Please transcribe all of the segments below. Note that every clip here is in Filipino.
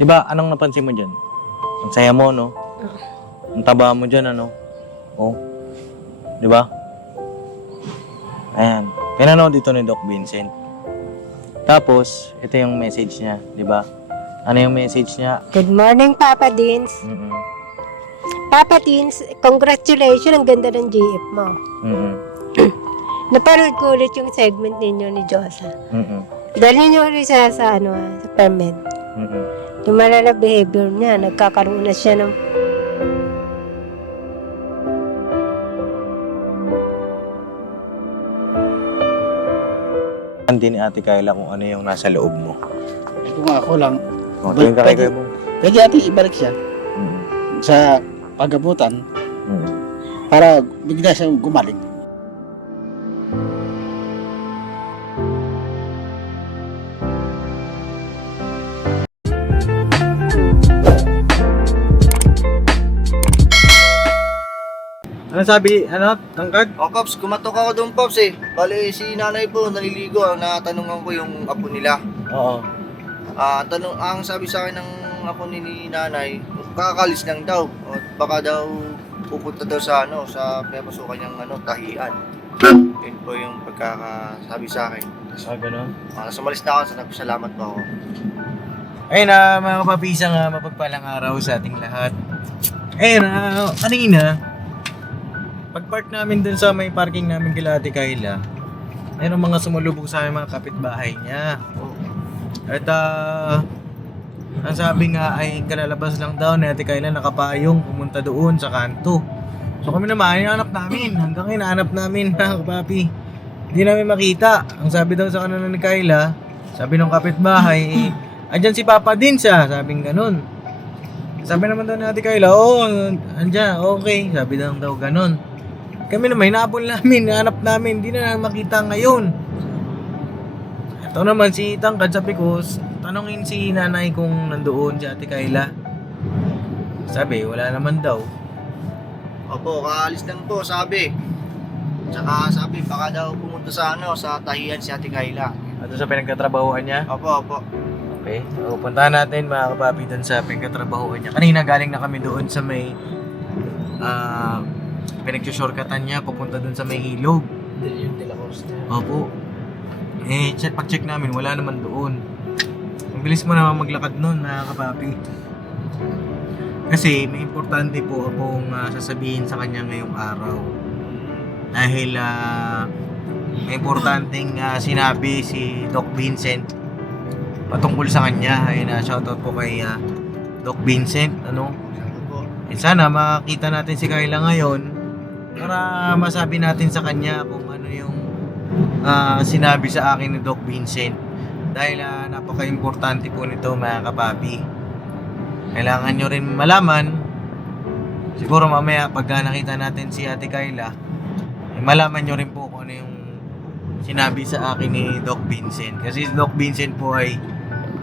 Diba, anong napansin mo dyan? Ang saya mo, no? Ang taba mo dyan, ano? Oh. Diba? Ayan. Pinanood dito ni Doc Vincent. Tapos, ito yung message niya, diba? Ano yung message niya? Good morning, Papa Dins. Mm-mm. Papa Dins, congratulations. Ang ganda ng GF mo. Mm-mm. Napanood ko ulit yung segment ninyo ni Josa. Mm-mm. Dahil nyo ulit sa permit. Mm-mm. Yung malala behavior niya, nagkakaroon na siya ng Hindi ni Ate Kayla kung ano yung nasa loob mo. Kung ako lang, O, tingin ka kay Kuya Bong. pwede natin ibalik siya Mm-mm. sa paggamutan Mm-mm. para bigla siyang gumaling. Ano sabi? Ano? Tangkad? O, Pops, kumatok ako doon, Pops eh. Bale, si nanay po, naliligo. Natanungan ko yung apo nila. Oo. Ang sabi sa akin ng apo ni nanay, kakakalis lang daw. O, baka daw pupunta daw sa sa pinapasukan niyang tahian. Yun po yung pagkakasabi sa akin. Ganun. Sumalis na ako, so nagpasalamat po ako. Ayun na, mga kapapisang mapagpalang araw sa ating lahat. Ayun na, kanina, pag-park namin dun sa may parking namin kila Ate Kayla, mayroong mga sumulubog sa amin mga kapitbahay niya. At ang sabi nga ay kalalabas lang daw ni Ate Kayla nakapayong pumunta doon sa kanto. So kami naman, hinahanap namin. Hanggang hinahanap namin mga kapapi. Hindi namin makita. Ang sabi daw sa kanila ni Kayla, sabi ng kapitbahay, andyan si Papa din siya. Sabing ganun. Sabi naman daw ni Ate Kayla, andyan, okay. Sabi daw ganun. Kami naman, hinahabol namin, hinahanap namin, hindi na makita ngayon. Ito naman si Tangkad, sabi ko, tanongin si nanay kung nandoon si Ate Kayla. Sabi, wala naman daw. Opo, kaalis lang po, sabi. Tsaka sabi, baka daw pumunta sa sa tahian si Ate Kayla. Ato sa pinagkatrabahuan niya. Opo. Okay, so puntahan natin mga kapapi doon sa pinagkatrabahuan niya. Kanina galing na kami doon sa may pinagsushortkatan niya papunta doon sa may ilog. Yung De La Cruz. Opo. Pag-check namin, wala naman doon. Ang bilis mo naman maglakad noon, mga kapapi. Kasi may importante po akong sasabihin sa kanya ngayong araw. Dahil may importanteng sinabi si Doc Vincent patungkol sa kanya. Ayun, shoutout po kay Doc Vincent. Sana makita natin si Kayla ngayon para masabi natin sa kanya kung ano yung sinabi sa akin ni Doc Vincent. Dahil napaka-importante po nito mga kapapi. Kailangan nyo rin malaman. Siguro mamaya pagka nakita natin si Ate Kayla, malaman nyo rin po kung ano yung sinabi sa akin ni Doc Vincent. Kasi si Doc Vincent po ay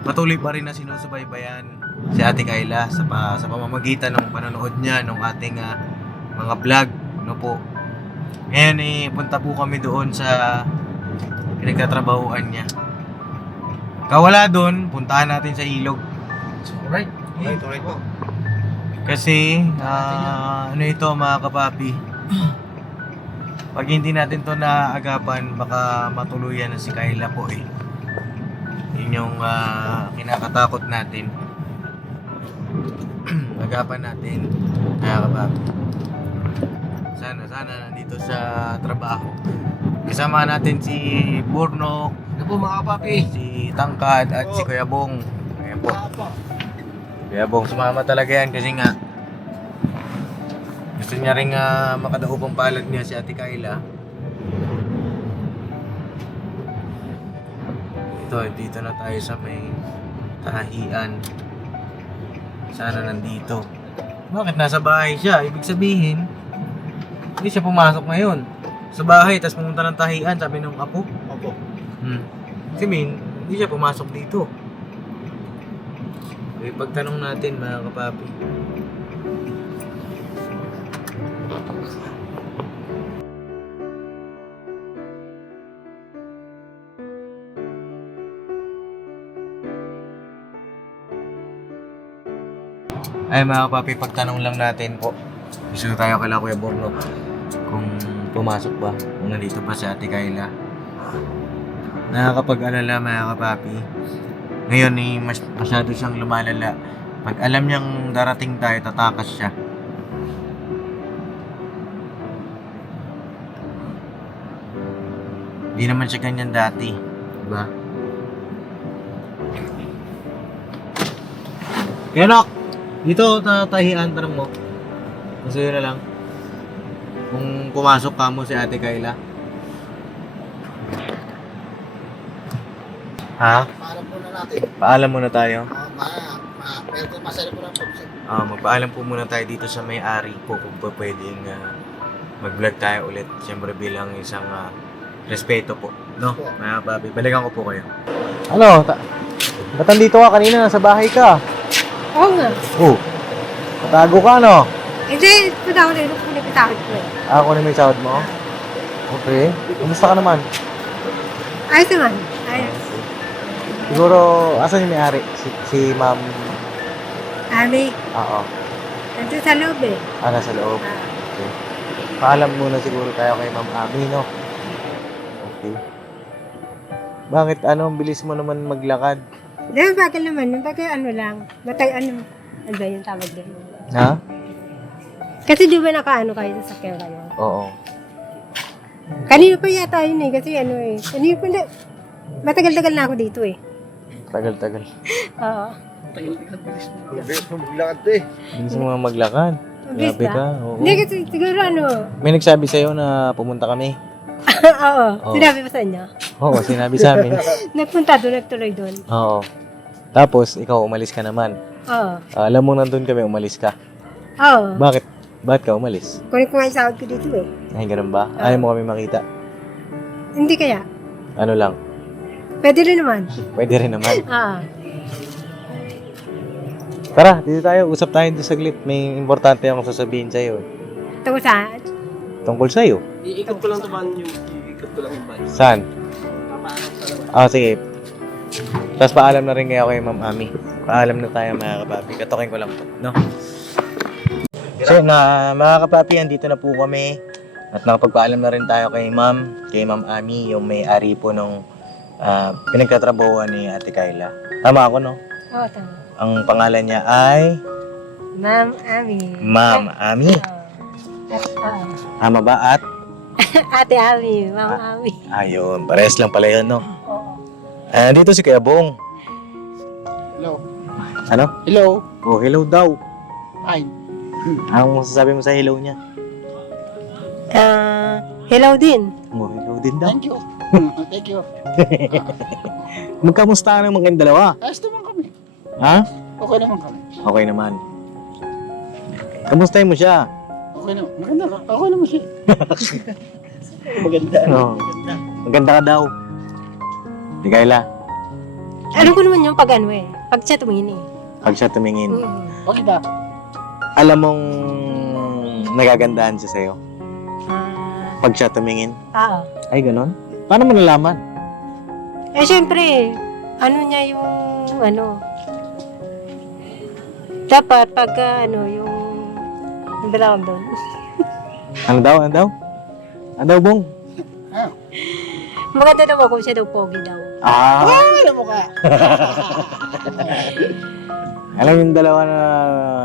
patuloy pa rin na sinusubaybayan si Ate Kayla sa pamamagitan ng panonood niya ng ating mga vlog, no po. Ngayon punta po kami doon sa pinagtatrabahuan niya. Kawala doon, puntahan natin sa ilog. Alright. Okay po. Kasi ito mga kapapi, pag hindi natin to naagapan, baka matuluyan na si Kayla po eh. Yun yung kinakatakot natin. Agapan natin, mga kapapi. Sana nandito sa trabaho. Kasama natin si Burnok, Ano po mga kapapi? si Tangkad at si Kuya Bong. Ayan po. Kuya Bong, sumama talaga yan kasi nga gusto niya rin makadaupang palad niya si Ate Kayla. Dito na tayo sa may tahian. Sana nandito. Bakit nasa bahay siya? Ibig sabihin, hindi siya pumasok ngayon sa bahay, tapos pumunta ng tahian, sabi ng apo. Opo. Kasi hindi siya pumasok dito. Okay, pagtanong natin mga kapapi. Ay mga kapapi, pagtanong lang natin po. Gusto tayo kay Kuya Borno. Kung pumasok ba, kung nandito ba si Ate Kayla. Nakakapag-alala mga kapapi. Ngayon masyado siyang lumalala. Pag alam niyang darating tayo, tatakas siya. Hindi naman siya ganyan dati. Diba? Kenok! Dito, tatahian, tanong mo. Gusto yun na lang. Kung pumasok ka mo si Ate Kayla. Ha? Paalam muna natin. Paalam muna tayo. Pero masaya po lang po. Magpaalam po muna tayo dito sa may-ari po kung pa pwedeng mag-vlog tayo ulit. Siyempre bilang isang respeto po. No? Mga papi, balikan ko po kayo. Ano? Ba't nandito ka? Kanina nasa bahay ka. Oo nga. Oh. Patago ka, no? Hindi, patawa na yun. Pinapitakot ko eh. Ako na may sahod mo? Okay. Kumusta ka naman? Ayos naman. Ayos. Siguro, asan yung may-ari? Si Ma'am... Ami, Oo. nandun sa loob eh. Nasa loob. Okay. Paalam muna siguro tayo kay Ma'am Ami, no? Okay. Bakit? Ang bilis mo naman maglakad? Dahil bagal naman. Yung bagay ano lang. Matay ano. Ano ba yung tawag din? Ha? Kasi di ba nakaano kayo sa sakyan kayo? Oo. Kanina pa yata yun eh. Kasi ano eh. Kanina pa na. Matagal-tagal na ako dito eh. Tagal-tagal. Oo. Bilis mo maglakad to eh. Bilis mo nga maglakad. Mabilis Grabe ba? ka. Oo. Hindi kasi siguro ano. May nagsabi sa'yo na pumunta kami. Oo. Oo. Sinabi pa sa inyo. Oo, sinabi sa amin. Nagpunta doon, nagtuloy doon. Oo. Tapos, ikaw umalis ka naman. Oo. Alam mo nandun kami, umalis ka. Oo. Bakit? Bakit ka umalis? Kunin ko nga yung sahod ko dito eh. Ay, ganun ba? Ayaw mo kami makita. Hindi kaya. Ano lang? Pwede rin naman. Pwede rin naman. Oo. Tara, dito tayo. Usap tayo dito saglit. May importante akong sasabihin sa'yo. Tungkol sa... Tungkol sa'yo. Iikot ko lang ito man yung iikot ko lang yung bike. Saan? Papaalam sa labas. Sige. Tapos paalam na rin kayo kay Ma'am Ami. Paalam na tayo mga kapapi. Katokin ko lang po. No? So, mga kapapi, andito na po kami. At nakapagpaalam na rin tayo kay Ma'am Ami, yung may-ari po nung pinagtatrabahuan ni Ate Kayla. Tama ako, no? Oo, tama. Ang pangalan niya ay Ma'am Ami. Ma'am Ami. Oo. Tama ba? At? Ate Ami. Ma'am Ami. Ayun, parehas lang pala yun, no? Oo. Dito si Kuya Bong. Hello. Ano? Hello. Oh, hello daw. Fine. Anong masasabi mo sa hello niya? Hello din. Oh, hello din daw. Thank you. Thank you. Magkamusta naman kayong dalawa? Ayos naman kami. Ha? Okay naman kami. Okay naman. Kamustahin mo siya? Okay naman. Maganda ka. Okay naman siya. Maganda. Oo. Maganda ka daw. Di Kayla, Alam ko naman yung pag ano eh. Pag siya tumingin eh. pag siya tumingin, Okay ba? alam mong nagagandahan siya sa'yo? Pag siya tumingin? Oo. Ay, ganon? Paano mo nalaman? Eh, syempre, ano niya yung, ano, dapat pag, yung, ang dalawang doon. Ano daw? Ano daw? Ano daw, Bong? Maganda daw ako, siya daw pogi daw. Alam mo ka. Alam yung dalawa na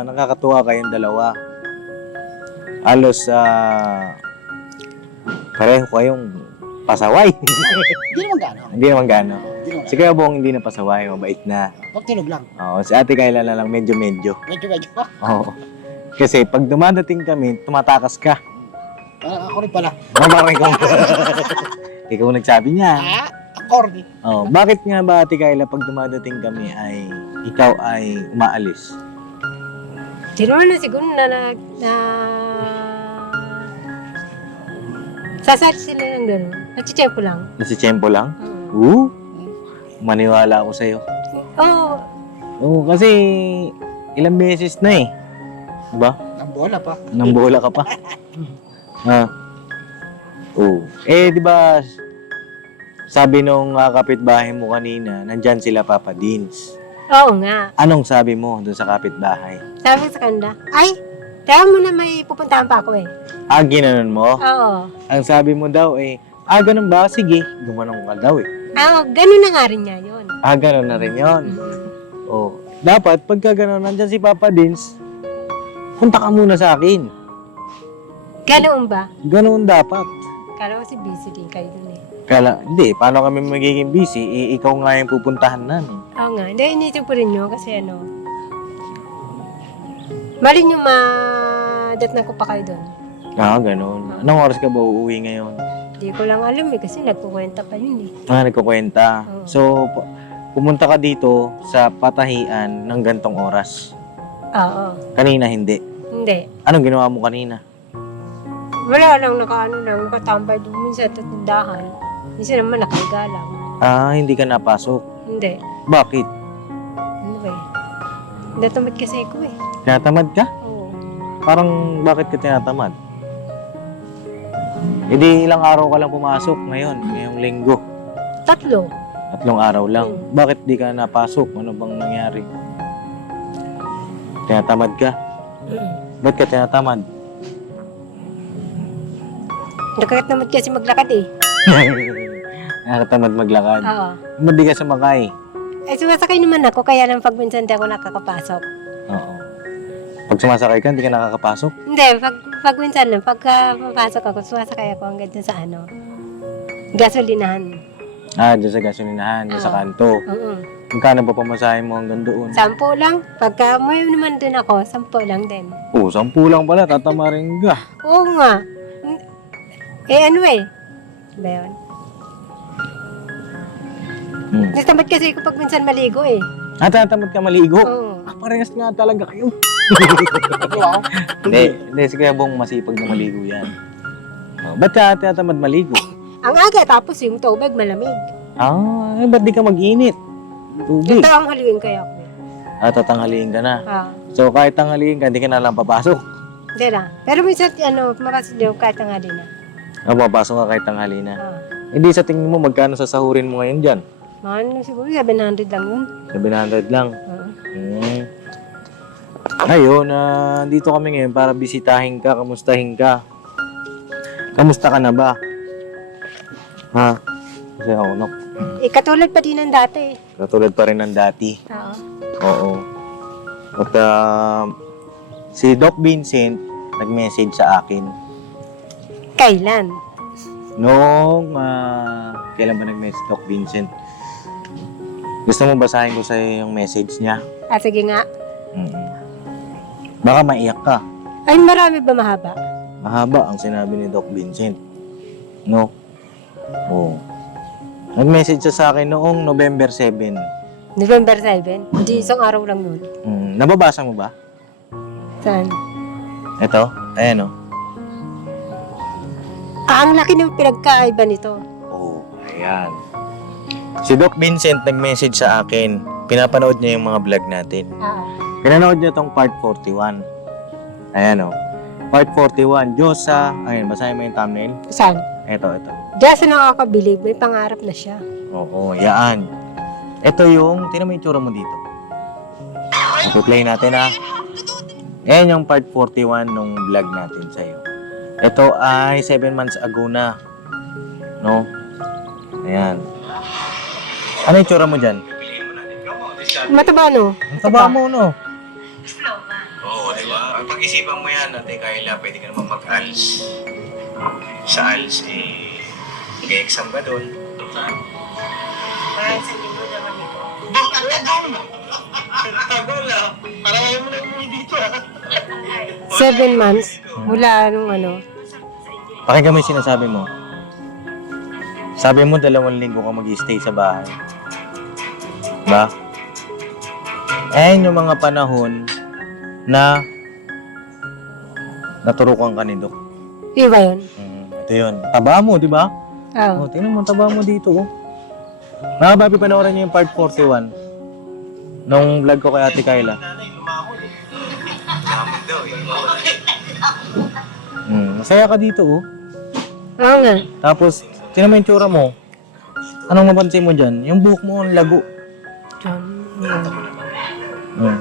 nakakatuwa kayong dalawa. Halos, pareho kayong pasaway. Hindi naman gano'n. Hindi naman gano. Hindi naman. Si Kuya Bong hindi na pasaway, mabait na. Pag tulog lang. Oo, si Ate Kayla na lang medyo-medyo. Medyo. Oo. Kasi pag dumadating kami, tumatakas ka. Ako rin pala. Mabaray ko. Ikaw nagsabi niya. Accordi. Oh, bakit nga ba Ate Kayla pag dumadating kami ay ikaw ay umaalis? Sino na siguro na sasali sila ng gano'n. Nagchichempo lang. Nasitsyempo lang? Oo. Maniwala ako sa'yo. Oo. Oo, kasi ilang beses na eh. Diba? Ang bola pa. Nang bola ka pa. Ha? Oo. Eh, di ba, sabi nung kapitbahay mo kanina, nandyan sila Papa Dins. Oo nga. Anong sabi mo dun sa kapitbahay? Sabi ko sa kanila, ay, kaya mo na may pupuntahan pa ako eh. Ginanon mo? Oo. Ang sabi mo daw ganun ba? Sige, gumanong ka daw Ganun na nga rin niya yun. Ganun na rin yun. Oh, dapat pagka ganun, nandyan si Papa Dins, punta ka muna sa akin. Ganoon ba? Ganun dapat. Kala ko si busy din kayo dun eh. Hindi, paano kami magiging busy? Ikaw nga yung pupuntahan namin. Oo nga, hindi, inisip ko rin yun kasi mali nyo madatnan ko pa kayo dun. Ganun. Anong oras ka ba uuwi ngayon? Hindi ko lang alam eh kasi nagkukwenta pa yun eh. Nagkukwenta. Oo. So, pumunta ka dito sa patahian ng gantong oras. Oo. Kanina hindi. Hindi. Anong ginawa mo kanina? Wala lang, nakatambay doon minsan sa tindahan. Minsan naman nakahiga lang. Hindi ka napasok. Hindi. Bakit? Ano ba eh? Natamad kasi ako eh. Tinatamad ka? Oo. Parang bakit ka tinatamad? Hindi ilang araw ka lang pumasok ngayong linggo. 3. 3 araw lang. Bakit di ka napasok? Ano bang nangyari? Tinatamad ka? Ba't ka tinatamad? Nakatamad kasi maglakad eh. Nakatamad maglakad. Oo. Ba't di ka sumakay? Sumasakay naman ako kaya lang pag minsan di ako nakakapasok. Oo. Pag sumasakay ka, hindi ka nakakapasok? Hindi, pag minsan lang, pagka mapasok ako, sumasakay ako hanggang dun sa gasolinahan. Diyan sa gasolinahan, diyan sa kanto. Oo. Magkano ba pamasahe mo hanggang doon? 10 lang. Pagka mo naman din ako, 10 lang din. 10 lang pala, tatamarin ka. Oo nga. Ba yun? Natamad kasi ako pag minsan maligo eh. Tinatamad ka maligo? Oo. Parehas nga talaga kayo. Wow. Hindi, si Kuya Bong masipag na maligo yan. Ba't ka tinatamad maligo? Ang aga, tapos yung tubig malamig. Ba't di ka mag-init? Tubig. Yung taong haluin kaya ako. Tatanghaliin ka na. So, So kahit tanghaliin ka, hindi ka na lang papasok. hindi na. Pero minsan, mapasok din kahit ang hali na. Papasok ka kahit tanghali na. Hindi sa tingin mo, magkano sasahurin mo ngayon dyan? Mga siguro 700 lang yun. 700 lang. Oo. Ayun, dito kami ngayon para bisitahin ka, kamustahin ka. Kamusta ka na ba? Ha? Kasi ako, no? Katulad pa din ng dati. Katulad pa rin ng dati. Oo. Oo. At si Doc Vincent nag-message sa akin. Kailan? Kailan ba nag-message Doc Vincent? Gusto mo basahin ko sa'yo yung message niya? Sige nga. Baka maiyak ka. Ay, marami ba mahaba? Mahaba ang sinabi ni Doc Vincent. No? Oo. Nag-message siya sa akin noong November 7. November 7? Hindi, isang araw lang yun. Nababasa mo ba? Saan? Ito? Ayan o. Ang laki ng pinagkaiba nito. Ayan. Si Doc Vincent nag-message sa akin. Pinapanood niya yung mga vlog natin. Pinanood niya tong part 41. Ayan o. Part 41. Diyosa. Ayun, basahin mo yung thumbnail. Saan? Ito. Diyan sa nakakabilib, may pangarap na siya. Oo, yan. Ito yung, tingnan mo yung tsura mo dito. Play natin ha. Ayan yung part 41 nung vlog natin sa'yo. Ito ay 7 months ago na. No? Ayan. Ano yung tsura mo dyan? Mataba, no? Ang taba mo, no? Oo, di ba? Ang pag-isipan mo yan, Ate Kayla, pwede ka naman mag-ALS. Sa ALS, may exam ka doon. Ay, sa linggo naman ito. Tagal ah. Parang ayaw mo na umuwi dito ah. 7 months mula nung Pakinggan mo yung sinasabi mo. Sabi mo 2 linggo ka mag-stay sa bahay. Ba? Ayan yung mga panahon na naturukan ka ni Doc. Iba yun? Ito yun. Taba mo, di ba? Oo. Tingnan mo, taba mo dito. Mga babi, panoorin niyo yung part 41 nung vlog ko kay Ate Kayla. Masaya ka dito, oh. Oo nga. Tapos, tingnan mo yung tsura mo. Anong mapansin mo dyan? Yung buhok mo ang lago. Hmm.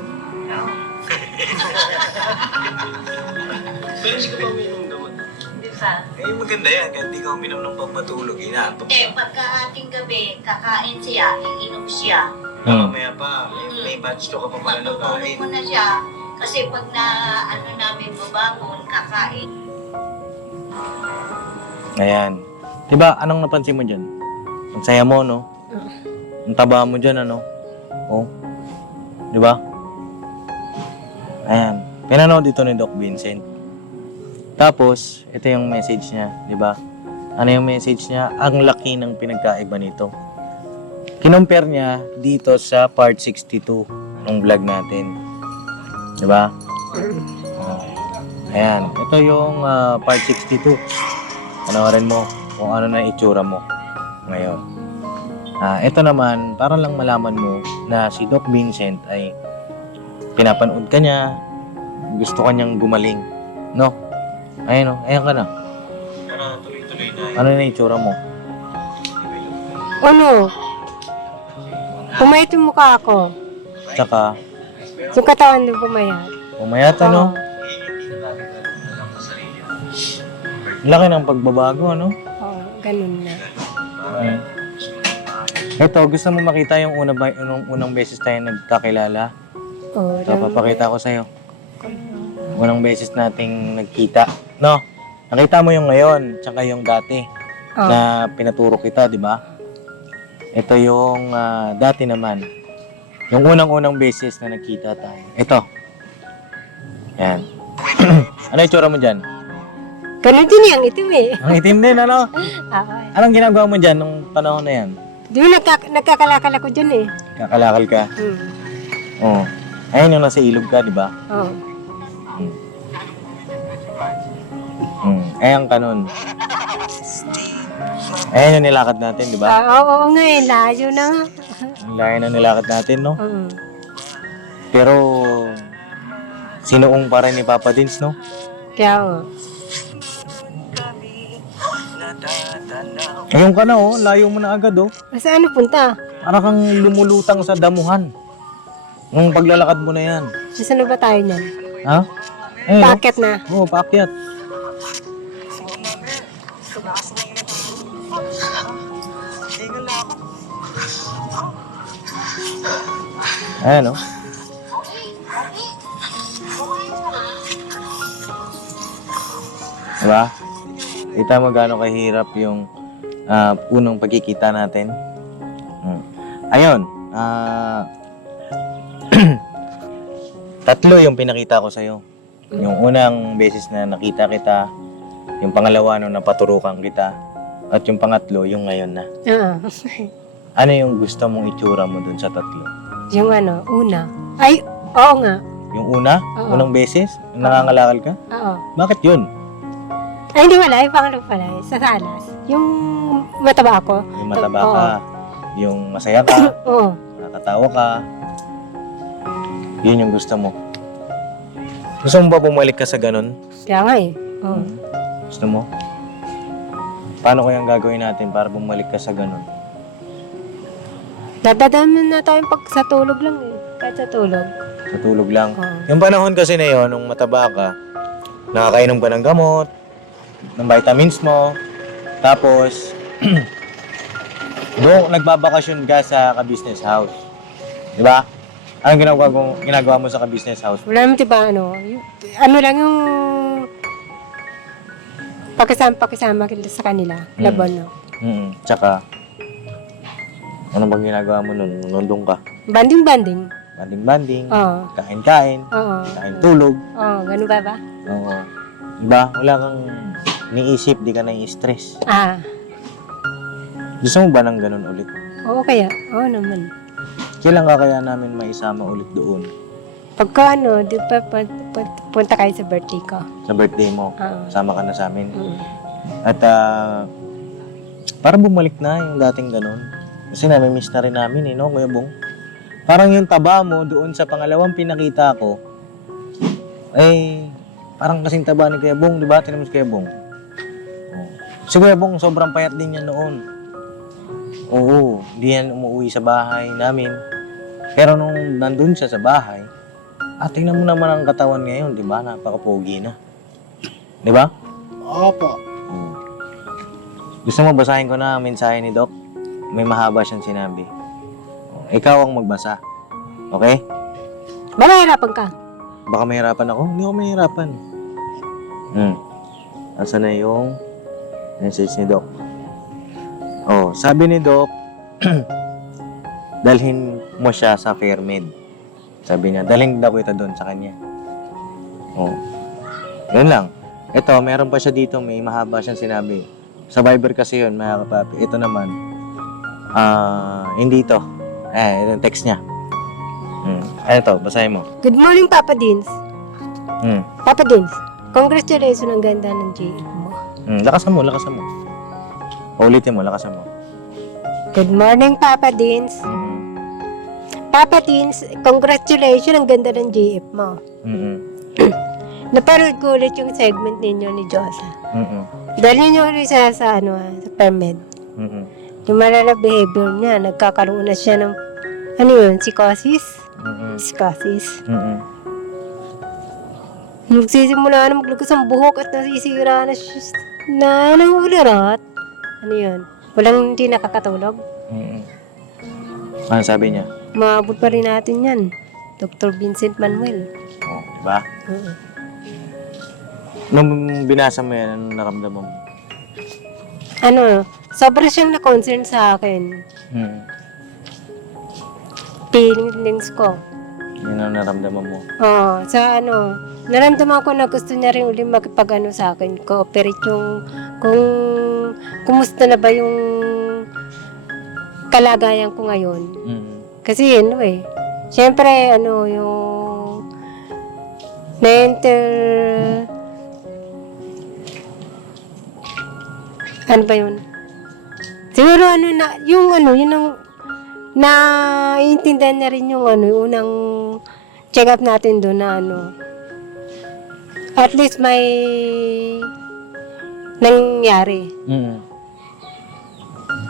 Pero hindi ka pa uminom gamot. Di ba? Eh, maganda yan. Kahit di ka uminom ng pampatulog, inaantok. Pagka ating gabi, kakain siya, iinom siya. Mamaya pa, may batch to ka pa pala ng Matutulog kain. mo na siya. Kasi pag na, namin babangon, kakain. Ayan. Diba, anong napansin mo dyan? Ang saya mo, no? Ang taba mo dyan, ano? Oh. Diba? Ayan. Pinanood ito ni Doc Vincent. Tapos, ito yung message niya, diba? Ano yung message niya? Ang laki ng pinagkaiba nito. Kinompare niya dito sa part 62 ng vlog natin. Diba? Oh. Ayan. Ito yung part 62. Panoorin mo kung ano na itsura mo ngayon. Ito naman, para lang malaman mo na si Doc Vincent ay pinapanood ka niya, gusto ka niyang gumaling. No? Ayun, ayan ka na. Tuloy-tuloy na. Ano na itsura mo? Ano? Pumayat yung mukha ako. Tsaka, Yung katawan din pumayat. umayat, ano? Oo. Laki ng pagbabago, ano? Oo, ganun na. Ito, gusto mo makita yung unang beses tayo nagkakilala? Oo, Ito, papakita ko sa'yo. Unang beses nating nagkita. No? Nakita mo yung ngayon, tsaka yung dati Oo. na pinaturo kita, di ba? Ito yung dati naman. Yung unang-unang beses na nagkita tayo. Ito. Yan. Ano yung tsura mo dyan? Ganun din yung itim eh. Ang itim din, ano? Oo. Anong ginagawa mo dyan nung panahon na yan? Di ba nagkakalakal ako dyan eh. Kakalakal ka? Oo. Ayun yung nasa ilog ka, di ba? Oo. Ayan ka nun. Ayan yung nilakad natin, di ba? Oo nga eh, layo na nga. Ang layo na nilakad natin, no? Oo. Pero, sinuong pa rin ni Papa Dins, no? Kaya nga. Ayun ka na, oh. Layo mo na agad, oh. Saan ano punta? Para kang lumulutang sa damuhan. Nung paglalakad mo na yan. Saan na ba tayo niyan? Ha? Ayun, Packet na. oh. Oo, paakyat. Ayan, oh. Diba? Kita mo gaano kahirap yung unang pagkikita natin. Ayun. Tatlo yung pinakita ko sa'yo. Yung unang beses na nakita kita, yung pangalawa nung napaturukan kita, at yung pangatlo, yung ngayon na. Oo. Ano yung gusto mong itsura mo dun sa tatlo? Yung ano, una. Ay, oo nga. Yung una? Oo. Unang beses? Nangangalakal ka? Oo. Bakit yun? Ay, hindi wala. Yung pangalawa pala. Sa salas. Yung mataba ako. Yung mataba Oo. ka, yung masaya ka, Oo. nakakatawa ka. Yun yung gusto mo. Gusto mo ba bumalik ka sa ganun? Kaya nga eh. Oo. Gusto mo? Paano kayang gagawin natin para bumalik ka sa ganun? Dadadaan na tayong pag sa tulog lang eh. Kahit sa tulog. Sa tulog lang. Oo. Yung panahon kasi na yun, nung mataba ka, nakakainom ka ng gamot, ng vitamins mo, tapos, doon nagbabakasyon ka sa ka-business house. Di ba? Anong ginagawa mo sa ka-business house? Wala naman diba ano. Ano lang yung pakisama sa kanila. Laban no. Tsaka, ano bang ginagawa mo nun? Nandun ka? Banding-banding. Banding-banding, Oo. kain-kain, Oo. kain-tulog. Oo. Ganun ba ba? Oo. Diba? Wala kang niisip, di ka nai-stress. Ah. Gusto mo ba ng ganun ulit? Oo kaya. Oo naman. Kailan ka kaya namin maisama ulit doon? Pagka ano, di ba punta kayo sa birthday ko? Sa birthday mo, Oo. sama ka na sa amin. Mm. At para bumalik na yung dating ganun. Kasi nami-miss na rin namin eh, no, Kuya Bong? Parang yung taba mo doon sa pangalawang pinakita ko, eh, parang kasing taba ni Kuya Bong, di ba? Tinan mo si Kuya Bong. Oh. Si Kuya Bong, sobrang payat din yan noon. Oo, hindi yan umuwi sa bahay namin. Pero nung nandun siya sa bahay, tingnan mo naman ang katawan ngayon, di ba? Napaka-pogi na. Di ba? Opo. Hmm. Gusto mo basahin ko na ang mensahe ni Doc? May mahaba siyang sinabi. Ikaw ang magbasa. Okay? Ba nahihirapan ka? Baka mahirapan ako? Hindi ako mahirapan. Asa na yung message ni Doc? Oh, sabi ni Doc, dalhin mo siya sa Fairmed. Sabi niya, dalhin daw kita doon sa kanya. Oh. Yun lang. Ito, meron pa siya dito, may mahaba siyang sinabi. Sa Viber kasi yun, mga kapapi. Ito naman, hindi ito. Ito yung text niya. Ito, basahin mo. Good morning, Papa Dins. Papa Dins, congratulations ang ganda ng JF mo. Lakasan mo. Ulitin mo, lakasan mo. Good morning, Papa Dins. Papa Dins, congratulations ang ganda ng JF mo. Napanood ko ulit yung segment ninyo ni Josa. Dahil nyo ulit sa permed. Yung malala behavior niya, nagkakaroon na siya ng, psychosis? Psychosis. Nagsisimula na maglagos ang buhok at nasisira na siya ng ulirat. Walang hindi nakakatulog. Ano sabi niya? Maabot pa rin natin yan. Dr. Vincent Manuel. Oh, diba? Nung binasa mo yan, anong naramdaman mo? Sobra siyang na-concern sa akin. Feelings ko. Yun ang naramdaman mo? Naramdaman ko na gusto niya rin ulit makipag sa akin. Cooperate yung, kung kumusta na ba yung kalagayan ko ngayon. Kasi syempre, yung ano ba yun? Siguro yun ang naiintindihan niya rin yung unang check up natin doon na at least may nangyari.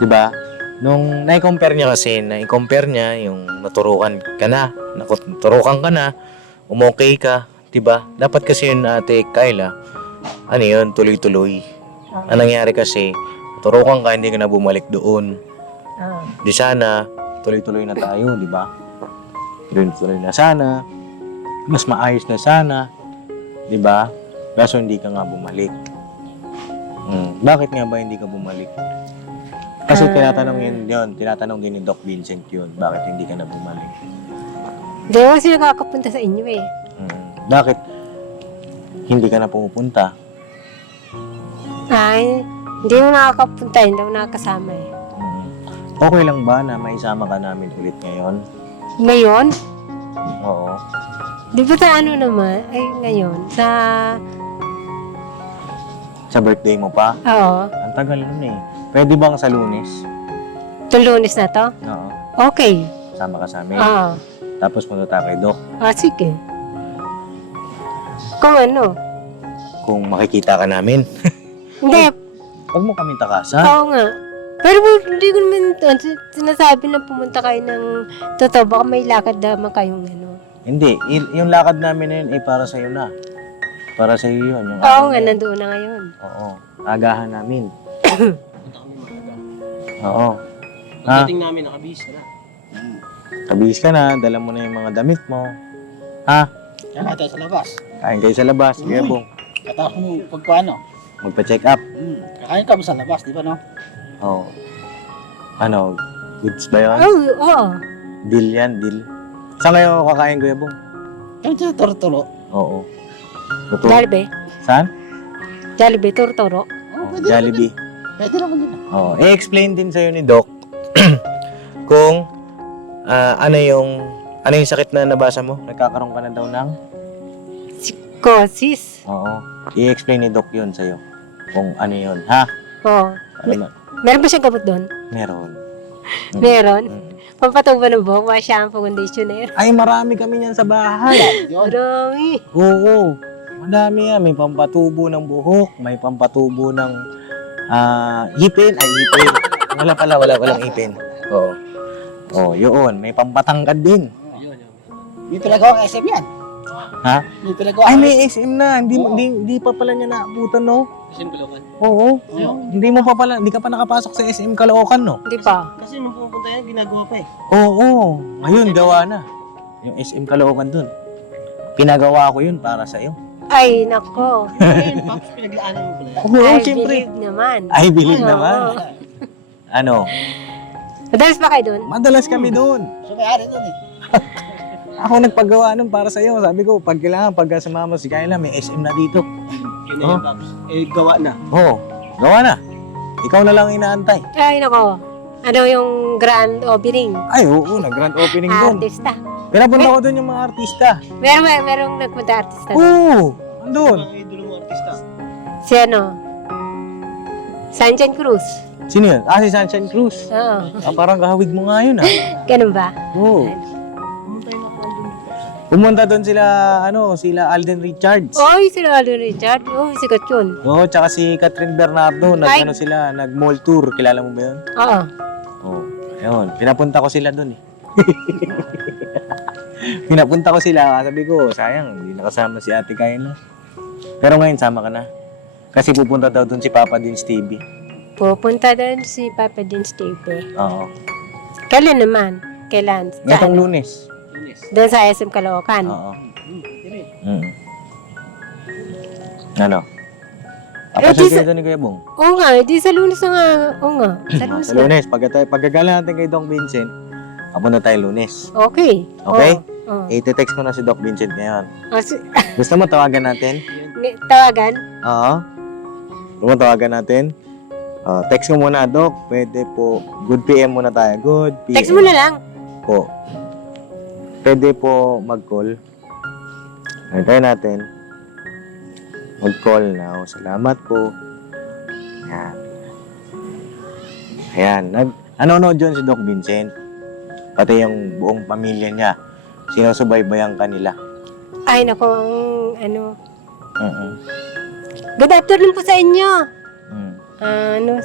Diba? Nung na-compare niya yung naturukan ka na, umokay ka, diba? Dapat kasi yun, Ate Kyla, tuloy-tuloy. Ang nangyari kasi, naturukan ka, hindi ka na bumalik doon. Di sana, tuloy-tuloy na tayo, diba? Tuloy-tuloy na sana, mas maayos na sana, diba? Kaso hindi ka nga bumalik. Bakit nga ba hindi ka bumalik? Kasi tinatanong din ni Doc Vincent yun, bakit hindi ka na bumalik? Hindi ko kasi nakakapunta sa inyo eh. Bakit hindi ka na pumupunta? Hindi mo nakakapunta, hindi mo nakakasama eh. Okay lang ba na maisama ka namin ulit ngayon? Ngayon? Oo. Di ba sa ngayon? Sa birthday mo pa? Oo. Ang tagal nun eh. Pwede bang sa Lunes? Itong Lunes na to? Oo. Okay. Sama ka sa amin. Oo. Tapos punta tayo kay Doc. Sige. Kung makikita ka namin. Hindi. Huwag mo kami takasan. Oo nga. Pero hindi ko naman sinasabi na pumunta kayo ng totoo. Baka may lakad naman kayong Hindi. Yung lakad namin na yun ay para sa'yo na. Para sa'yo yun. Oo nga, nandoon na ngayon. Oo. Agahan namin. Punta kami maaga. Oo. Pagdating namin, nakabihis ka na. Kabihis ka na. Dala mo na yung mga damit mo. Kaya tayo sa labas. Kain kayo sa labas. Kaya bong. Katapos mo pagpaano. Magpa-check up. Kakain kami sa labas, di ba no? Oo. Goods ba yun? Oo. Deal yan, deal. Saan kayo kakain, Kuya Bong? Kami sa Tortoro. Oo. Jollibee. Saan? Jollibee, Tortoro. Pwede Jollibee. Pwede naman din. Oo. I-explain din sa'yo ni Doc kung ano yung sakit na nabasa mo? Nagkakaroon ka na daw ng? Psychosis. Oo. I-explain ni Doc yun sa'yo. Kung ano yun, ha? Oo. Meron ba siyang gamot doon? Meron. Meron? Pampatubo ng buhok, mga shampoo, conditioner. Ay, marami kami niyan sa bahay. Marami. Oo. Madami yan. May pampatubo ng buhok. May pampatubo ng ipin. Ay, ipin. Walang ipin. Oo. Oh, yun. May pampatangkad din. May pinagawa ka SM yan. Ha? May pinagawa. Ay, may SM na. Hindi pa pala niya naabutan, no? Kasi Bulacan. Oo. Hindi ka pa nakapasok sa SM Caloocan, no? Hindi pa. Kasi nung pupunta yan, ginagawa pa eh. Oo. Ngayon, gawa na. Yung SM Caloocan dun. Pinagawa ko yun para sa'yo. Ay, nako. Ayun, Pops, pinaglaanan mo pala yan. Oo, I siyempre. believe naman. I believe Oo. naman. Ano? Madalas pa kayo doon? Madalas kami doon. So may-ari doon eh. Ako nagpagawa nun para sa'yo. Sabi ko, pag kailangan, pag sumama si Kayla, may SM na dito. Yun Oh. yung Pops. Eh, gawa na. Oo. Gawa na. Ikaw na lang inaantay. Ay, nako. Ano yung grand opening? Ay, oo. Nag-grand opening doon. Artista. Pinapunta ko doon yung mga artista. Merong nagpunta artista doon. Oo. Andun. Ang idolo mo artista. Si ano? Sanchez Cruz. Sino yun? Si Sunshine Cruz. Oo. Parang kahawig mo nga yun, Ganun ba? Oo. Pumunta doon sila Alden Richards. Oy, si Lalo Richard. Oh, sikat yun. Oo, tsaka si Catherine Bernardo. Ay. Nag-mall tour. Kilala mo ba yun? Oo. Oo. Ayun, pinapunta ko sila doon eh. Pinapunta ko sila. Sabi ko, sayang, hindi nakasama si Ate Kayla. Pero ngayon, sama ka na. Kasi pupunta daw doon si Papa din Stevie. Pupunta doon si Papa din Steve. Oo. Kailan naman? Kailan? Ngayong Saan? Lunes. Doon sa SM Caloocan. Oo. Ano? Papasal kayo doon ni Kuya Bong. Oo nga, di sa Lunes na nga. Oo nga, sa Lunes Sa na. Lunes. Pagkagala natin kay Doc Vincent, papunta tayo Lunes. Okay. Okay? Oo. I-text ko na si Doc Vincent ngayon. Oh, Gusto mo tawagan natin? tawagan? Oo. Gusto mo tawagan natin? Text ko muna, Doc. Pwede po. Good PM muna tayo. Good PM. Text mo na lang. Po. Pwede po mag-call. Hintayin natin. Mag-call now. Salamat po. Ayan. Ayan. Nanonood dyan si Doc Vincent. Pati yung buong pamilya niya. Sinusubaybayan kanila. Ay, nako, ano. Mm-mm. Good afternoon po sa inyo. Mm.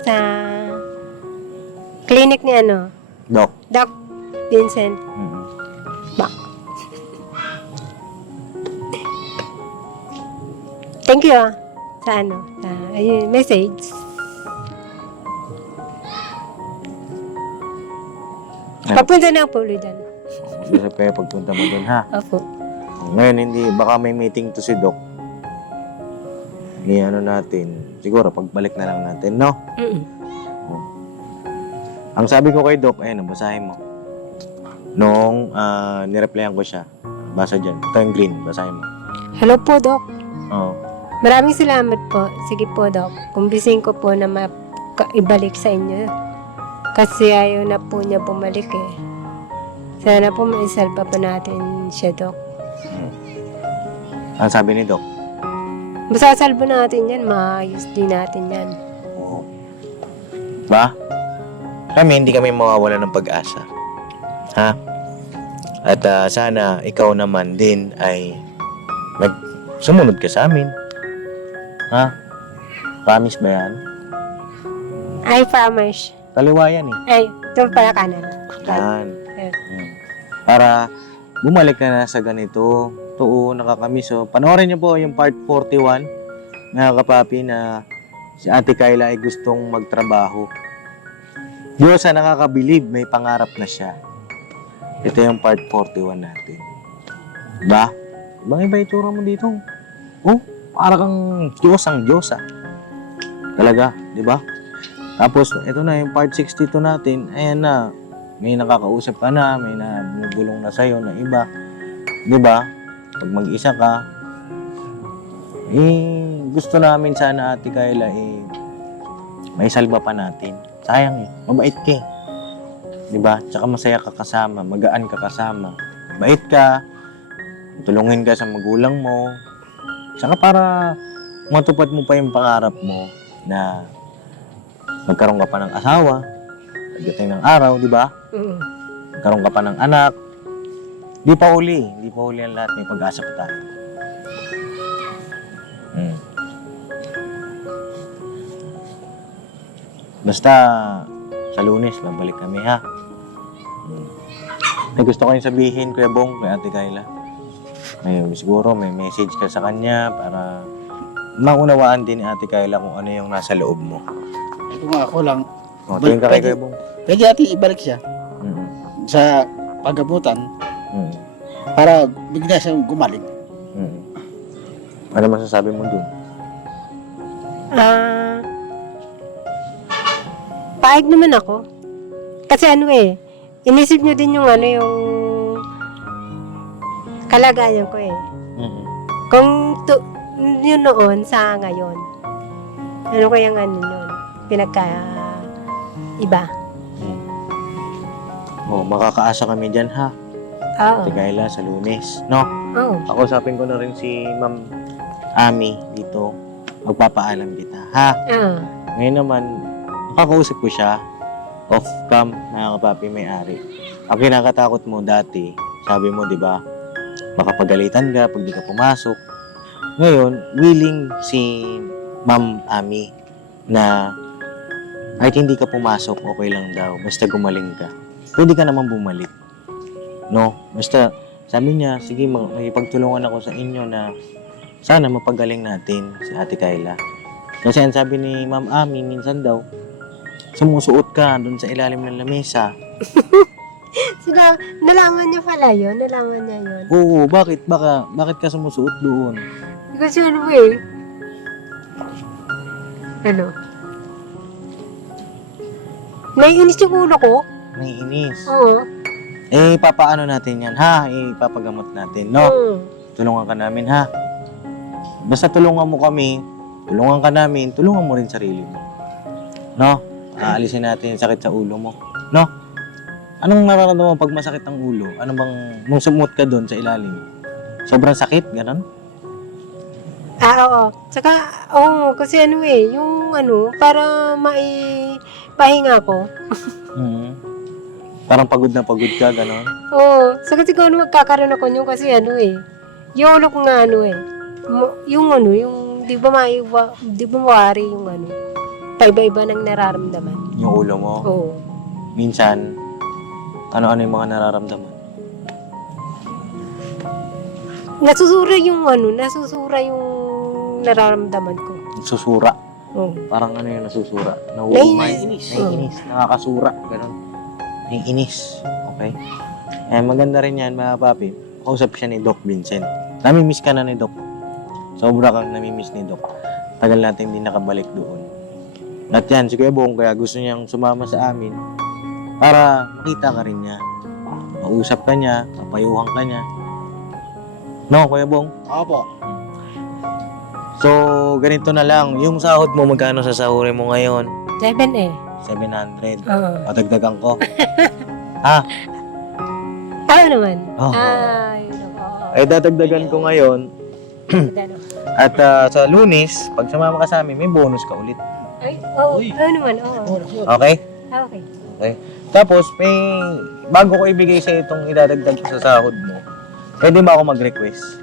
Sa clinic ni Doc. Doc Vincent. Mm-mm. Thank you sa sa ayun, message. Papunta na po ulit dyan. Gusto pa pagpunta mo dun, ha? Opo. Ngayon, hindi, baka may meeting to si Doc. Ni natin, siguro pagbalik na lang natin, no? Mm-mm. Ang sabi ko kay Doc, ayun, basahin mo. Nung nireplyan ko siya, basa dyan. Ito yung green, basahin mo. Hello po, Doc. Oo. Maraming salamat po. Sige po, Doc. Kumbising ko po na ibalik sa inyo. Kasi ayaw na po niya bumalik eh. Sana po maisalba pa natin siya, Doc. Ang sabi ni Doc? Masasalba natin yan. Maayos din natin yan. Oo. Ba? Hindi kami mawawala ng pag-asa. Ha? At sana ikaw naman din ay sumunod ka sa amin. Ha? Promise ba yan? Ay, promise. Kaliwa yan eh. Ay, ito pala kanan. Yan. Eh. Para bumalik ka na sa ganito. Ito, nakakamiss. So, panoorin niyo po yung part 41, mga kapapi, na si Ate Kayla ay gustong magtrabaho. Diyos na nakakabilib, may pangarap na siya. Ito yung part 41 natin. Diba? Ibang iba itsura mo dito. Oh, para kang Diyos ang Diyos ah. Talaga, di ba? Tapos, ito na yung part 62 natin. Ayan na. May nakakausap ka na, may na bumubulong na sa'yo na iba. Di ba? Pag mag-isa ka, gusto namin sana Ate Kayla, may salba pa natin. Sayang eh. Mabait ka eh. Di ba? Tsaka masaya ka kasama, magaan ka kasama. Bait ka, tulungin ka sa magulang mo. Tsaka para matupad mo pa yung pangarap mo na magkaroon ka pa ng asawa, pagdating ng araw, di ba? Mm. Magkaroon ka pa ng anak. Di pa huli ang lahat. May pag-asa pa tayo. Basta, sa Lunes, babalik kami, ha? May gusto ko yung sabihin, Kuya Bong, kay Ate Kayla. siguro may message ka sa kanya para maunawaan din ni Ate Kayla kung ano yung nasa loob mo. Ito nga ako lang. O, tingin ka kay Kuya Bong. Pwede natin ibalik siya Mm. sa paggamutan Mm. para bigla siyang gumaling. Mm. Ano masasabi mo dun? Paayag naman ako. Kasi inisip nyo din yung yung kalagayan ko Mm. Kung yun noon sa ngayon, ano kayang yun? Iba. Oh, makakaasa kami dyan ha. Oo. Ate Kayla sa Lunes, no? Oo. Kausapin ko na rin si Ma'am Ami dito. Magpapaalam kita, ha? Ah. Ngayon naman, makakausap ko siya. Off-cam, mga kapapi may-ari. Ang kinakatakot mo dati, sabi mo, di ba? Makapagalitan ka pag di ka pumasok. Ngayon, willing si Ma'am Ami na kahit hindi ka pumasok, okay lang daw. Basta gumaling ka. Pwede ka naman bumalik. No? Basta, sabi niya, sige, makipagtulungan ako sa inyo na sana mapagaling natin si Ate Kayla. Kasi ang sabi ni Ma'am Ami, minsan daw, sumusuot ka doon sa ilalim ng lamesa. Nalaman niya pala yun? Nalaman niya yun? Oo, bakit? Bakit ka sumusuot doon? Kasi Ano? Naiinis yung ulo ko? Naiinis. Oo. Papaano natin yan, ha? Ipapagamot natin, no? Tulungan ka namin, ha? Basta tulungan mo kami, tulungan ka namin, tulungan mo rin sarili mo. No? Aalisin natin yung sakit sa ulo mo. No? Anong nararamdaman mo pag masakit ang ulo? Ano bang, nung sumut ka doon sa ilalim? Sobrang sakit, ganon? Oo. Saka, kasi yung para maipahinga ko. Mhm. Parang pagod na pagod ka, ganon? Oo. Saka siguro magkakaroon ako yung kasi yung ulo ko nga yung di ba mawari yung paiba-iba ng nararamdaman. Yung ulo mo. Oo. Minsan, ano-ano yung mga nararamdaman? Nasusura yung nararamdaman ko. Susura. Oo. Parang ano yung nasusura? Naiinis. Naiinis. Nakakasura. Ganon. Naiinis. Okay? Maganda rin yan, mga papi. Kausap siya ni Doc Vincent. Namimiss ka na ni Doc. Sobra kang namimiss ni Doc. Tagal natin hindi nakabalik doon. At yan, si Kuya Bong, kaya gusto niyang sumama sa amin para makita ka rin niya. Mausap ka niya, papayuhan ka niya. No, Kuya Bong? Opo. So, ganito na lang. Yung sahod mo, magkano sa sahurin mo ngayon? 7 700. Oo. Patagdagan ko. Ha? Ano naman? Oo. Yun ako. Dadagdagan ko ngayon. Ano? At sa Lunes, pag sumama ka sa amin, may bonus ka ulit. Ay, oo. Ano naman? Oo. Okay? Okay. Tapos, bago ko ibigay sa itong idadagdag ko sa sahod mo, pwede ba ako mag-request?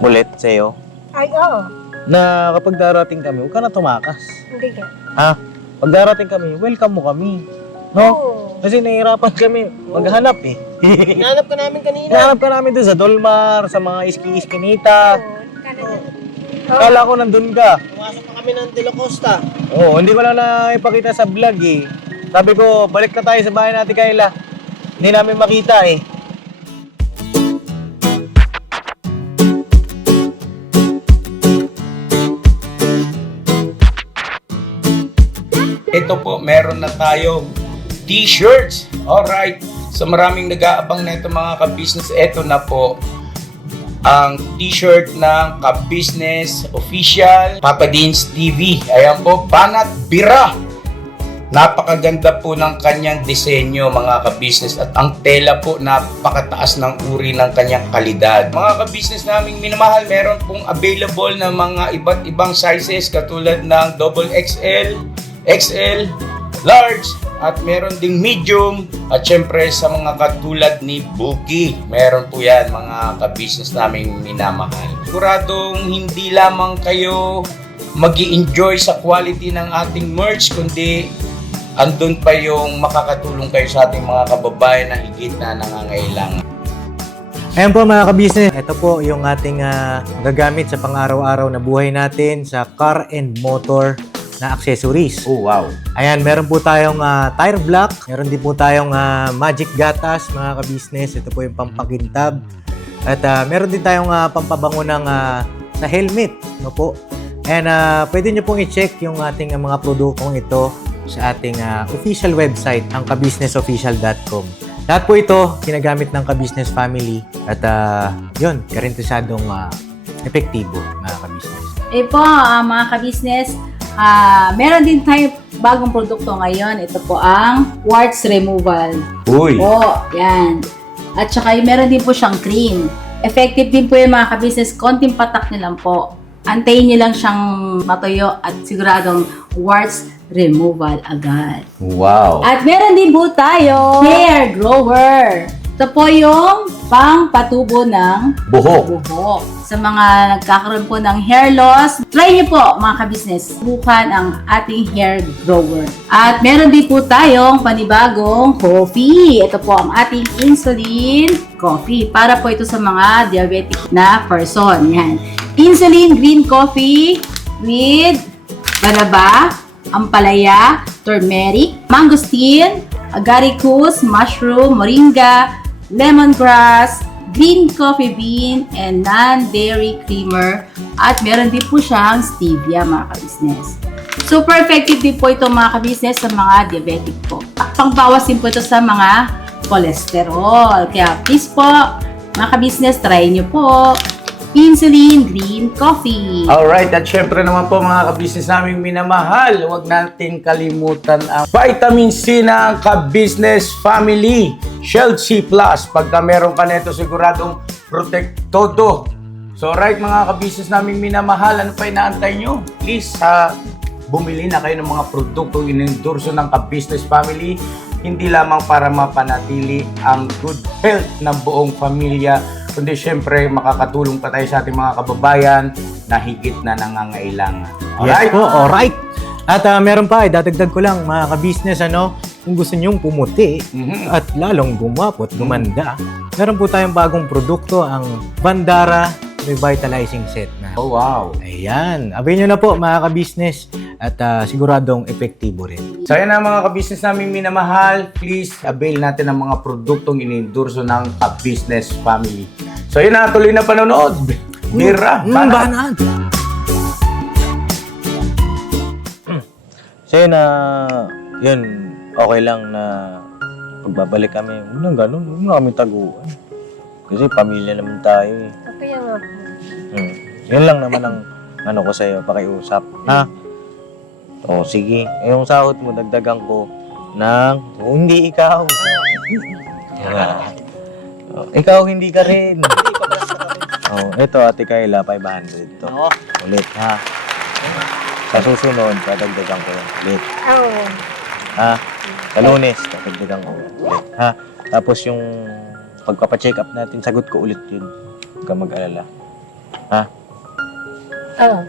Ulit sa'yo? Ay, oo. Na kapag darating kami, huwag ka na tumakas. Hindi ka. Ha? Pag darating kami, welcome mo kami. No? Oo. Kasi nahihirapan kami maghanap eh. Hinanap ka namin kanina. Hinahanap ka namin doon sa Dolmar, sa mga iski-iskinita. Oo. Kala ko nandun ka. Pumasok pa kami ng De La Costa. Oo, hindi ko lang na ipakita sa vlog eh. Sabi ko, balik na tayo sa bahay natin, Kayla. Hindi namin makita eh. Ito po, meron na tayong t-shirts. Alright. So maraming nag-aabang na ito mga ka-business. Ito na po ang t-shirt ng ka-business official Papa Dean's TV. Ayan po, Banat Bira. Napakaganda po ng kanyang disenyo mga ka-business at ang tela po napakataas ng uri ng kanyang kalidad. Mga ka-business naming minamahal, meron pong available na mga iba't ibang sizes katulad ng XXL, XL, large, at meron ding medium at syempre sa mga katulad ni Buki. Meron po yan mga ka-business naming minamahal. Siguradong hindi lamang kayo mag-i-enjoy sa quality ng ating merch kundi andun pa yung makakatulong kayo sa ating mga kababayan na higit na nangangailangan. Ayan po mga ka-business, ito po yung ating gagamit sa pang-araw-araw na buhay natin sa car and motor na accessories. Oh, wow. Ayan, meron po tayong tire block, meron din po tayong magic gatas mga ka-business. Ito po yung pampakintab. At meron din tayong pampabango ng sa helmet, no po. And pwede nyo pong i-check yung ating mga produktong ito sa ating official website, ang kabusinessofficial.com. Lahat po ito ginagamit ng ka-business family at yun, karintisadong epektibo mga ka-business. Po, mga ka-business, meron din tayo bagong produkto ngayon. Ito po ang warts removal. Uy. Po, yan. At saka meron din po siyang cream. Effective din po yung mga ka-business. Konting patak nyo lang po. Antayin nyo lang siyang matuyo at siguradong warts removal agad. Wow. At meron din po tayo hair grower. Ito po yung pang-patubo ng Buhok. buhok. Sa mga nagkakaroon po ng hair loss, try niyo po mga ka-business, subukan ang ating hair grower. At meron din po tayong panibagong coffee. Ito po ang ating insulin coffee. Para po ito sa mga diabetic na person. Yan. Insulin green coffee with banaba, ampalaya, turmeric, mangosteen, agaricus, mushroom, moringa, lemongrass, green coffee bean, and non-dairy creamer. At meron din po siyang stevia mga ka-business. Super effective din po ito mga ka-business sa mga diabetic po. Pangbawas din po ito sa mga cholesterol. Kaya please po, mga ka-business, try nyo po. Insulin Green Coffee. Alright, at syempre naman po mga ka-business naming minamahal, huwag natin kalimutan ang vitamin C ng ka-business family. Shield C+. Pagka meron ka nito, siguradong protektodo. So right mga ka-business naming minamahal, ano pa inaantay nyo? Please, bumili na kayo ng mga produktong inendorso ng ka-business family. Hindi lamang para mapanatili ang good health ng buong pamilya, kundi syempre makakatulong pa tayo sa ating mga kababayan na higit na nangangailangan. Yes po, alright. At meron pa, dadagdag ko lang mga ka-business, kung gusto nyong pumuti at lalong gumwapo at gumanda, meron po tayong bagong produkto, ang Bandara Revitalizing Set na. Oh, wow. Ayan, avail nyo na po mga ka-business at siguradong epektibo rin. So yan na mga ka-business namin minamahal, please avail natin ang mga produktong inendorso ng ka-business family. So yun na, tuloy na panonood. Bira, Banat! So yun, okay lang na pagbabalik kami, huwag nang ganun, huwag na kami taguan. Kasi pamilya naman tayo eh. Kaya nga po. Yun lang naman ang ko sa'yo, pakiusap. Ha? O sige, yung sahod mo, dagdagan ko ng, hindi ikaw. Ikaw, hindi ka rin. Ito, Ate Kayla, 500 to. Ulit, ha? Sa susunod, dadagdagan ko ulit. Oo. Ha? Sa Lunes, dadagdagan ko ulit. Ha? Tapos yung pagpapacheck up natin, sagot ko ulit yun. Huwag ka mag-alala. Ha? Oo.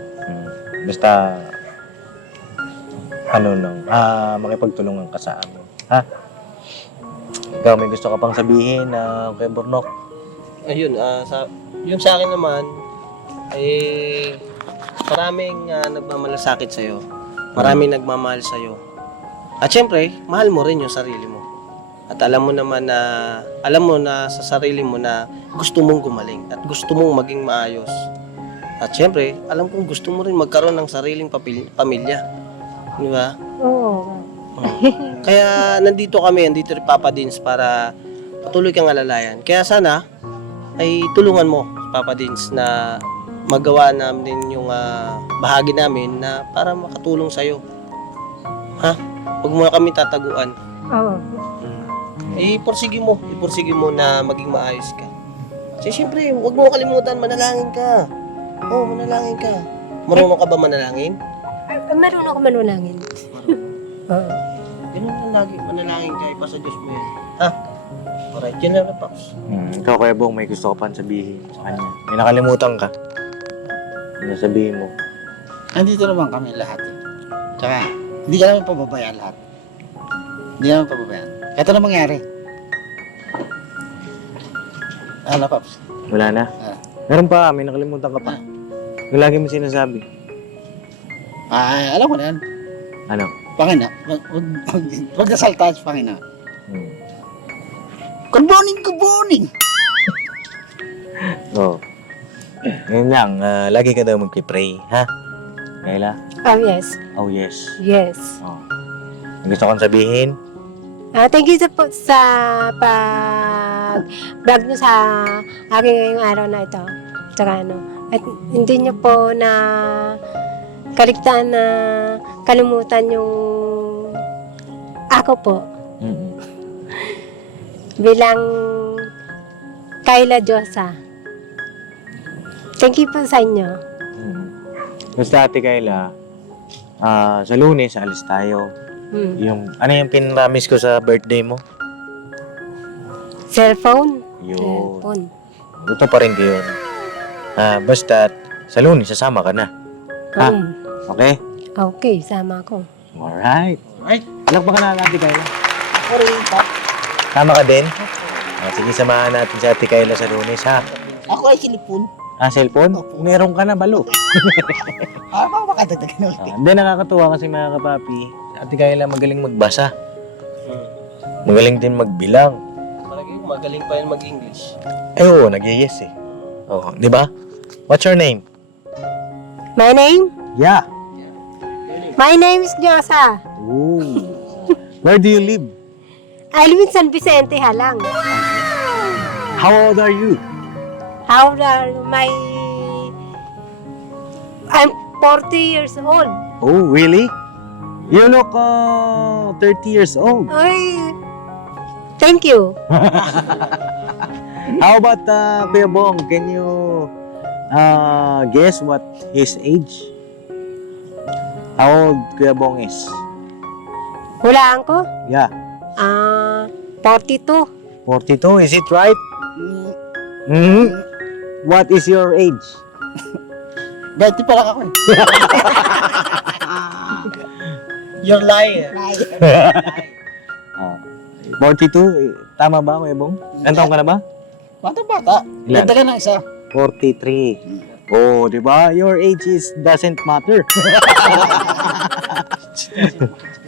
Basta, makipagtulungan ka sa amin. Ha? Ikaw, may gusto ka pang sabihin kay Bornok? Ayun, yung sa akin naman, maraming nagmamalasakit sa'yo. Maraming nagmamahal sa'yo. At syempre, mahal mo rin yung sarili mo. At alam mo na sa sarili mo na gusto mong gumaling at gusto mong maging maayos. At syempre, alam kong gusto mo rin magkaroon ng sariling pamilya. Di ba? Oo. Kaya nandito rin Papa Dins para patuloy kang alalayan. Kaya sana ay tulungan mo, Papa Dins, na magawa namin yung bahagi namin na para makatulong sa'yo. Ha? Huwag mo na kami tataguan. Oo. Ipursige mo na maging maayos ka. Kasi syempre, huwag mo kalimutan, manalangin ka. Oo, manalangin ka. Marunong ka ba manalangin? Marunong ako manulangin. Oo. Ganun lang lagi, manalangin ka, ipasa Diyos mo yun. Ha? Alright, yun na Paps. Ikaw, Kuya Bong, may gusto ka pang sabihin sa kanya. May nakalimutan ka. Ano sabihin mo? Nandito naman kami lahat. Tsaka, hindi ka naman pababayaan lahat. Hindi naman pababayaan. Kahit ano mangyari. Ano, Paps? Wala na? Ah. Meron pa, may nakalimutan ka pa. Yung lagi mo sinasabi. Alam ko na yan. Ano? Pangina. Wag nasalta sa Pangina. Good morning! Oo. Ngayon lang, lagi ka daw magpipray, ha? Kayla? Oh, yes. Oh, yes. Yes. Oh. Gusto kong sabihin? Thank you sa pag-vlog nyo sa aking ngayong araw na ito. Tsaka ano, at hindi nyo po na kaligtaan na kalimutan yung ako po Mm-mm. bilang Kayla Diyosa. Thank you po sa inyo. Basta Ate Kayla, sa Lunes, alis tayo. Ano yung pinramis ko sa birthday mo? Cellphone? Yun. Cellphone. Ito pa rin yun. Basta sa Lunes, sasama ka na. Ha? Okay? Okay, sama ko. Alright. Alright. Anak ba ka na Ate Kayla? Ako rin, Pap. Tama ka din? Sige, samahan natin si Ate Kayla sa Lunes, ha? Ako ay silipon. Cellphone? Meron ka na, balo. Baka makadagdagan ulit. Hindi, nakakatuwa kasi mga kapapi. Ate Kayla magaling magbasa. Magaling din magbilang. Magaling pa yan mag-English. Oo, nag-yes eh. Oo, di ba? What's your name? My name? Yeah. My name is Diyosa. Ooh. Where do you live? I live in San Vicente, Halang. How old are you? How old are my... I'm 40 years old. Oh, really? You look 30 years old. Ay, thank you. How about Kuya Bong? Can you guess what his age? How old Kuya Bong is? Hulaan ko? Yeah. 42. 42, is it right? Hmm? What is your age? 20 pa lang ako eh. You're liar. 42, tama ba Kuya Bong? Ilan taon ka na ba? Bata-bata. Ilan? Dagdagan ng isa. 43. Oh, di ba? Your age doesn't matter.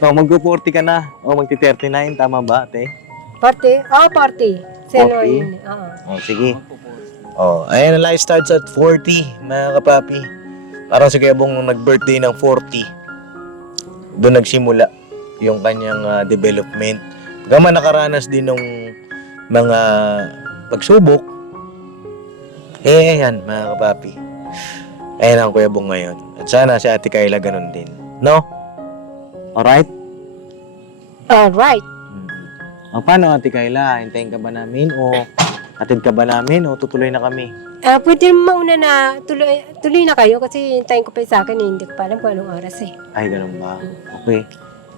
So, magpo-40 ka na. O, magti-39. Tama ba, ate? 40? Oh, 40. Sino 40? yun? Oo. Oh, sige. Oh, ayan, life starts at 40, mga kapapi. Parang si Kuya Bong nung nag-birthday ng 40, doon nagsimula yung kanyang development. Pagkaman nakaranas din ng mga pagsubok, ayan, mga kapapi. Ayan ang Kuya Bong ngayon. At sana si Ate Kayla ganun din. No? Alright? Alright. O, paano Ate Kayla? Hintayin ka ba namin o atid ka ba namin o tutuloy na kami? Pwede mauna na tuloy na kayo kasi hintayin ko pa sa akin eh. Hindi ko pa alam kung anong oras eh. Ay, ganun ba? Okay.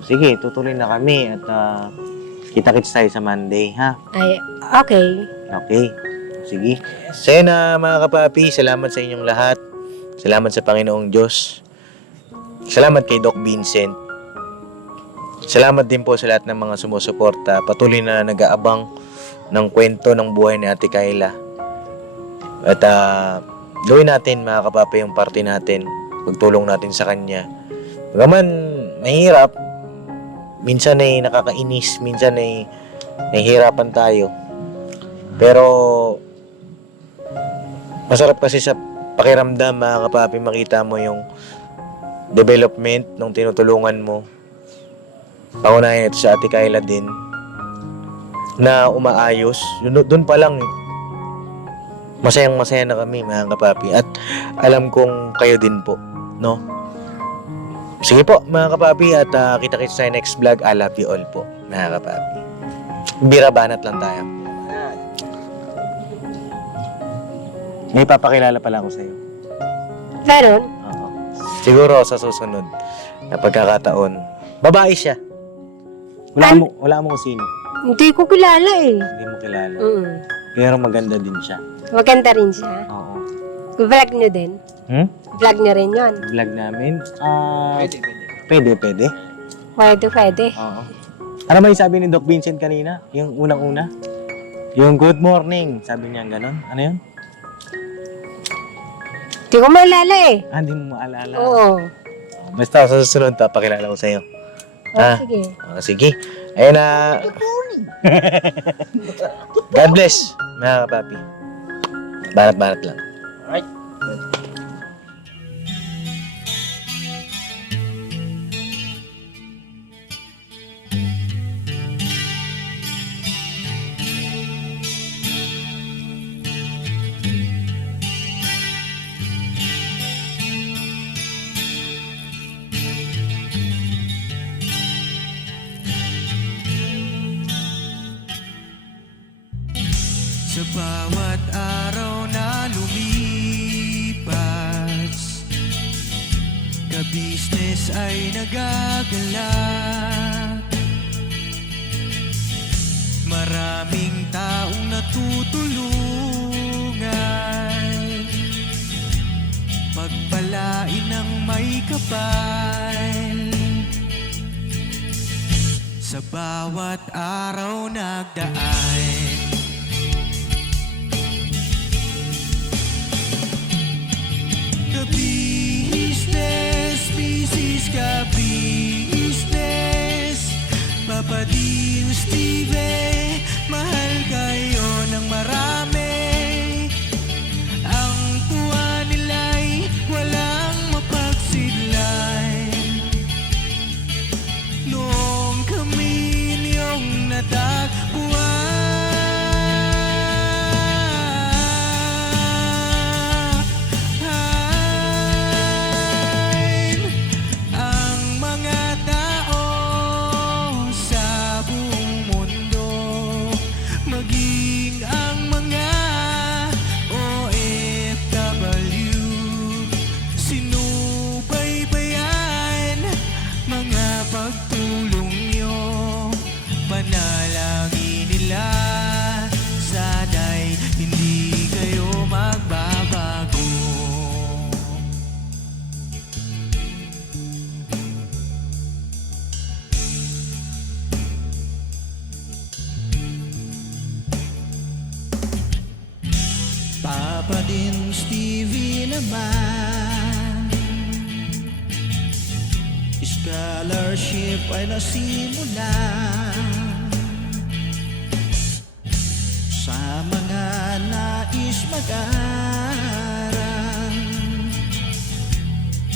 Sige, tutuloy na kami at kita-kits tayo sa Monday, ha? Ay, okay. Okay. Sige. So yun mga kapapi, salamat sa inyong lahat. Salamat sa Panginoong Diyos. Salamat kay Doc Vincent. Salamat din po sa lahat ng mga sumusuporta. Patuloy na nag-aabang ng kwento ng buhay ni Ate Kayla. At gawin natin mga kapapi yung parte natin. Pagtulong natin sa kanya. Bagaman mahirap, minsan ay nakakainis, minsan ay nahihirapan tayo. Pero masarap kasi sa pakiramdam mga kapapi makita mo yung development ng tinutulungan mo. Paunahin ito sa Ate Kayla din na umaayos. Doon pa lang masayang-masaya na kami mga kapapi at alam kong kayo din po, no? Sige po mga kapapi at kita-kits tayo next vlog. I love you all po mga kapapi. Birabanat lang tayo. May papakilala pala ako sa'yo. Meron? Oo. Siguro sa susunod na pagkakataon, babae siya. Wala mo kung sino. Hindi ko kilala eh. Hindi mo kilala. Mm. Pero maganda din siya. Maganda rin siya. Oo. Vlog nyo din? Vlog nyo rin yun? Vlog namin? Pwede. Pwede. Oo. Ano ba yung sabi ni Doc Vincent kanina? Yung unang-una? Yung good morning, sabi niya ganon. Ano yun? Hindi ko maalala eh. Hindi mo maalala. Oo. Basta sa susunod, papakilala ko sa'yo. Ah. Sige. Sige. Ayun na. God bless, mga kapapi. Banat-banat lang. Alright. Sa bawat araw na lumipas, ka-business ay nagagalak. Maraming taong natutulungan, pagpalain ng may kapal. Sa bawat araw nagdaan, ka-business, business ka-business, Papa Dio, Steve, mahal kayo ng marami. Ang tuwa nila'y walang mapagsidlay. Noong kami niyong natagpuan, panalangin nila, sana'y hindi kayo magbabago. Papa din Stevie naman, scholarship ay nasimulan. Sa mga nais mag-aral,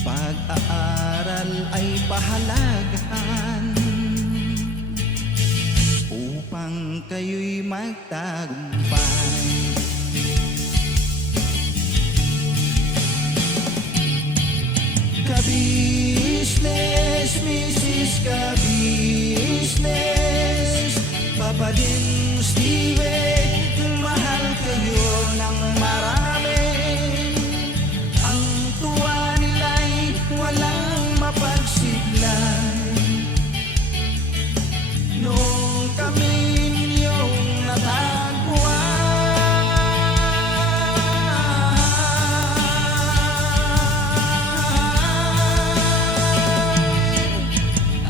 pag-aaral ay pahalagahan upang kayo'y magtagumpay. Ka-business, Mrs. Ka-business, Papa din Steve, mahal kayo ng marami. Ang tuwa nila'y walang mapagsiglay. Noong kami ninyong natagpuan,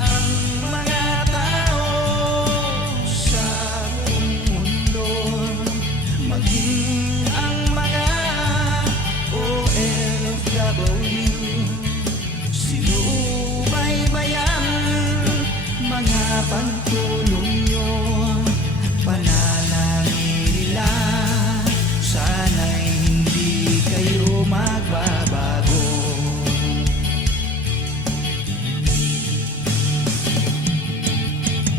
ang mga tao sa buong mundo, maging ang mga OFW, sinubaybayan mga pagtulong nyo, panalangin nila, sana'y hindi kayo magbabago.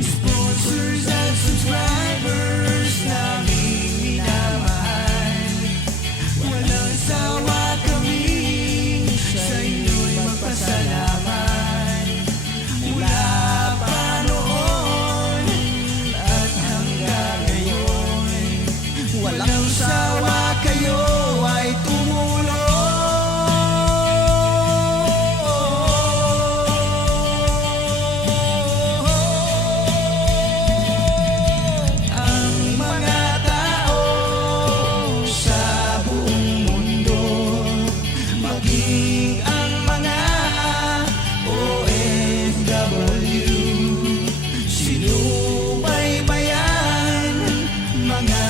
Sponsors at subscribers naming minamahal, walang sawa kami sa inyo'y magpasalamat. Mula pa noon at hanggang ngayon, walang sawa kayo ay tumulong. Ang mga tao sa buong mundo, maging ang mga OFW, sinubaybayan mga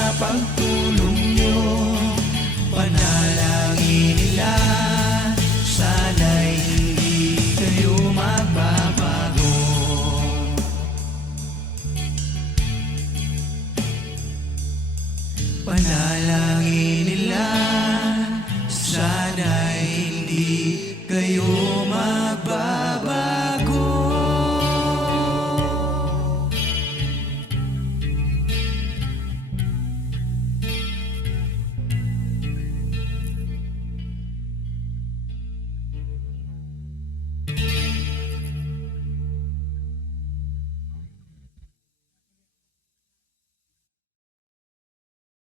Panalangin nila sana'y hindi kayo